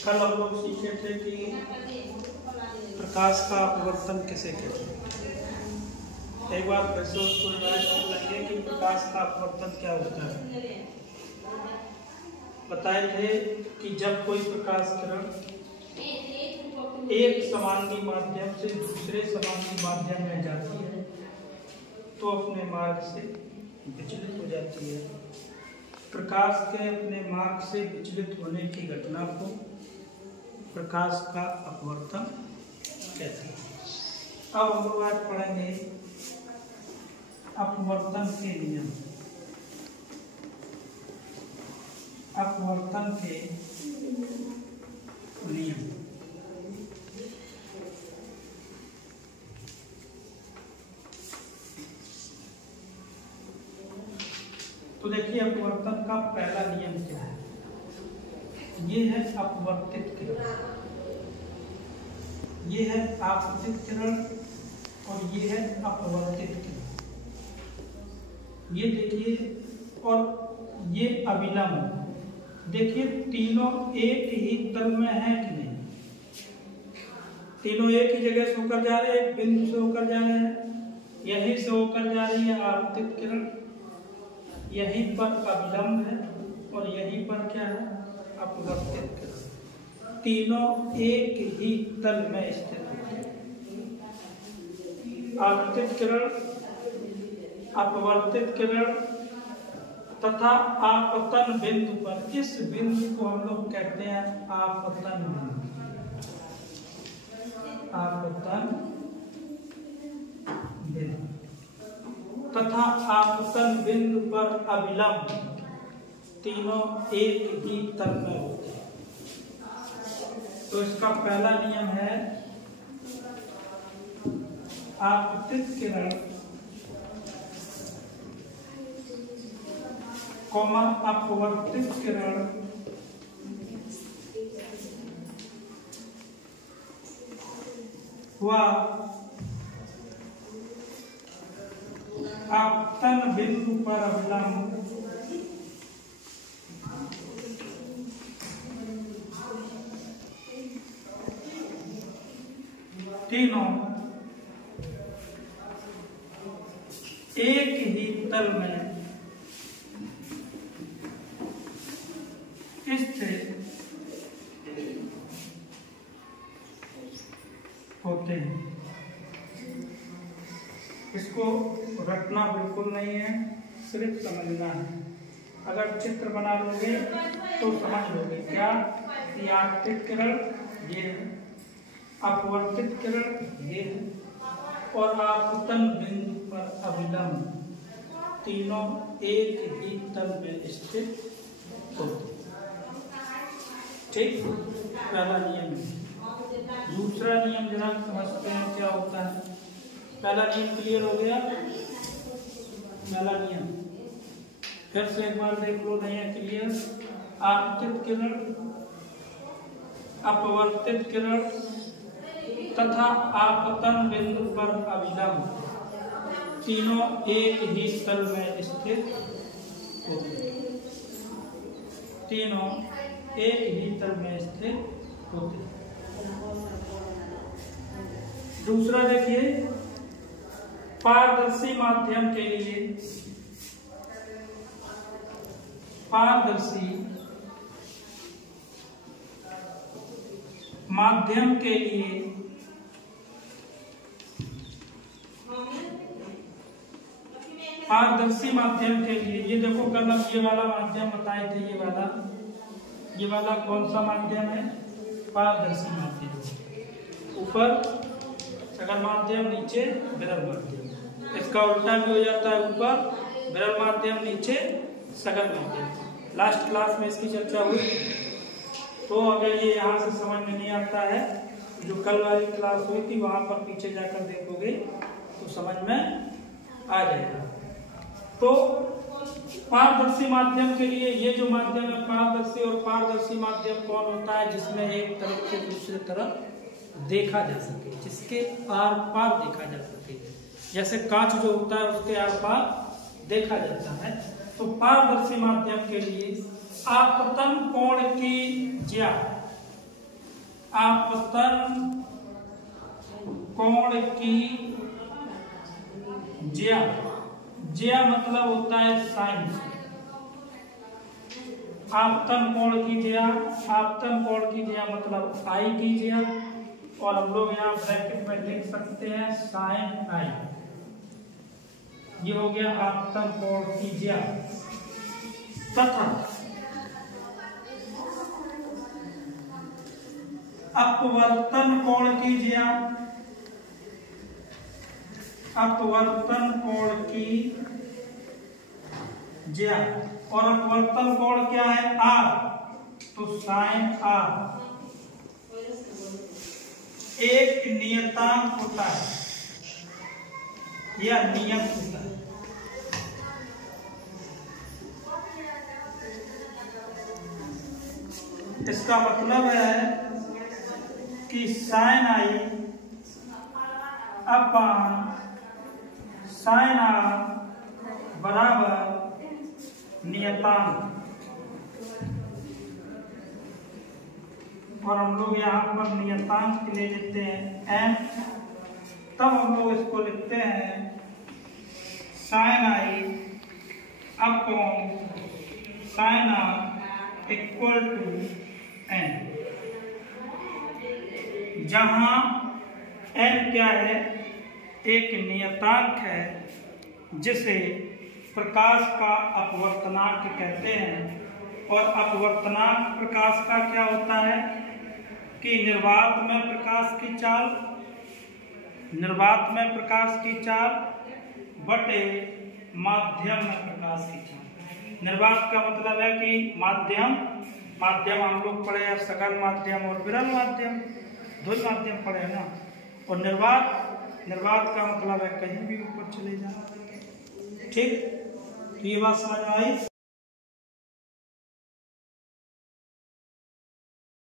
कल हम लोग सीखे थे कि प्रकाश का अपवर्तन किसे कहते हैं। एक बार फिर से उसको रिवाइज कर लेंगे कि प्रकाश का अपवर्तन क्या होता है। बताए थे कि जब कोई प्रकाश किरण एक समांगी माध्यम से दूसरे समांगी माध्यम में जाती है तो अपने मार्ग से विचलित हो जाती है। प्रकाश के अपने मार्ग से विचलित होने की घटना को प्रकाश का अपवर्तन कहते हैं। अब हम लोग आज पढ़ेंगे अपवर्तन के नियम। अपवर्तन के नियम तो देखिए अपवर्तन का पहला नियम क्या है। ये है अपवर्तित किरण, ये है आपतित किरण और ये है अपवर्तित किरण। ये देखिए और ये अविलंब। देखिए तीनों एक ही तल में है कि नहीं। तीनों एक ही जगह से होकर जा रहे हैं, एक बिंदु से होकर जा रहे हैं। यहीं से होकर जा रही है आपतित किरण, यहीं पर अविलंब है और यहीं पर क्या है अपवर्तित किरण। तीनों एक ही तल में स्थित होते हैं। आपतित किरण, अपवर्तित किरण तथा आपतन बिंदु पर, इस बिंदु को हम लोग कहते हैं आपतन बिंदु। आपतन बिंदु तथा आपतन बिंदु पर अविलंब, तीनों एक ही तल में होते हैं। तो इसका पहला नियम है आपतित किरण कौमा अपवर्तित किरण व आपतन बिंदु पर अविलंब तीनों एक ही तल में स्थित होते हैं। इसको रटना बिल्कुल नहीं है, सिर्फ समझना है। अगर चित्र बना लोगे तो समझ लोगे क्या। आपतित किरण ये है, अपवर्तित किरण ये है और आपतन बिंदु पर अविलंब, तीनों एक ही तल में स्थित होते हैं। ठीक, पहला नियम है। दूसरा नियम जरा समझते हैं क्या होता है। पहला नियम क्लियर हो गया। पहला नियम फिर से एक बार देख लो, नहीं है क्लियर। आपतित किरण, अपवर्तित किरण तथा आपतन बिंदु पर अविलंब, तीनों एक ही तल में स्थित होते हैं। तीनों एक ही तल में स्थित होते हैं। दूसरा देखिए, पारदर्शी माध्यम के लिए, पारदर्शी माध्यम के लिए पारदर्शी माध्यम के लिए ये देखो, कल हम ये वाला माध्यम बताए थे। ये वाला कौन सा माध्यम है? पारदर्शी माध्यम। ऊपर सकल माध्यम, नीचे विरल माध्यम। इसका उल्टा भी हो जाता है, ऊपर विरल माध्यम, नीचे सकल माध्यम। लास्ट क्लास में इसकी चर्चा हुई। तो अगर ये यहाँ से समझ में नहीं आता है, जो कल वाली क्लास हुई थी वहां पर पीछे जाकर देखोगे तो समझ में आ जाएगा। तो पारदर्शी माध्यम के लिए ये जो माध्यम है पारदर्शी, और पारदर्शी माध्यम कौन होता है? जिसमें एक तरफ से दूसरे तरफ देखा जा सके, जिसके आर पार देखा जा सके। जैसे कांच जो होता है उसके आर पार देखा जाता है। तो पारदर्शी माध्यम के लिए आपतन कोण की ज्या, आपतन कोण की ज्या, ज्या मतलब होता है साइन। आपतन कोण की ज्या, आपतन कोण की ज्या मतलब आई की ज्या, और हम लोग यहाँ ब्रैकेट में लिख सकते हैं साइन आई। ये हो गया आपतन कोण की ज्या। तथा अपवर्तन कोण की ज्या, अपवर्तन कोण की ज्या, और अपवर्तन कोण क्या है आर, तो साइन आर एक नियतांक होता है या नियत होता है। इसका मतलब है कि sine I upon sine R बराबर नियतांक, और हम लोग यहाँ पर नियतांक ले लेते हैं n, तब हम लोग इसको लिखते हैं sine I upon sine R equal to n, जहां n क्या है, एक नियतांक है जिसे प्रकाश का अपवर्तनांक कहते हैं। और अपवर्तनांक प्रकाश का क्या होता है कि निर्वात में प्रकाश की चाल, निर्वात में प्रकाश की चाल बटे माध्यम में प्रकाश की चाल। निर्वात का मतलब है कि माध्यम, माध्यम हम लोग पढ़े हैं सघन माध्यम और विरल माध्यम, दो माध्यम पढ़े हैं ना। और निर्वात, निर्वात का मतलब है कहीं भी ऊपर चले जाना। ठीक, तो ये बात समझ आई।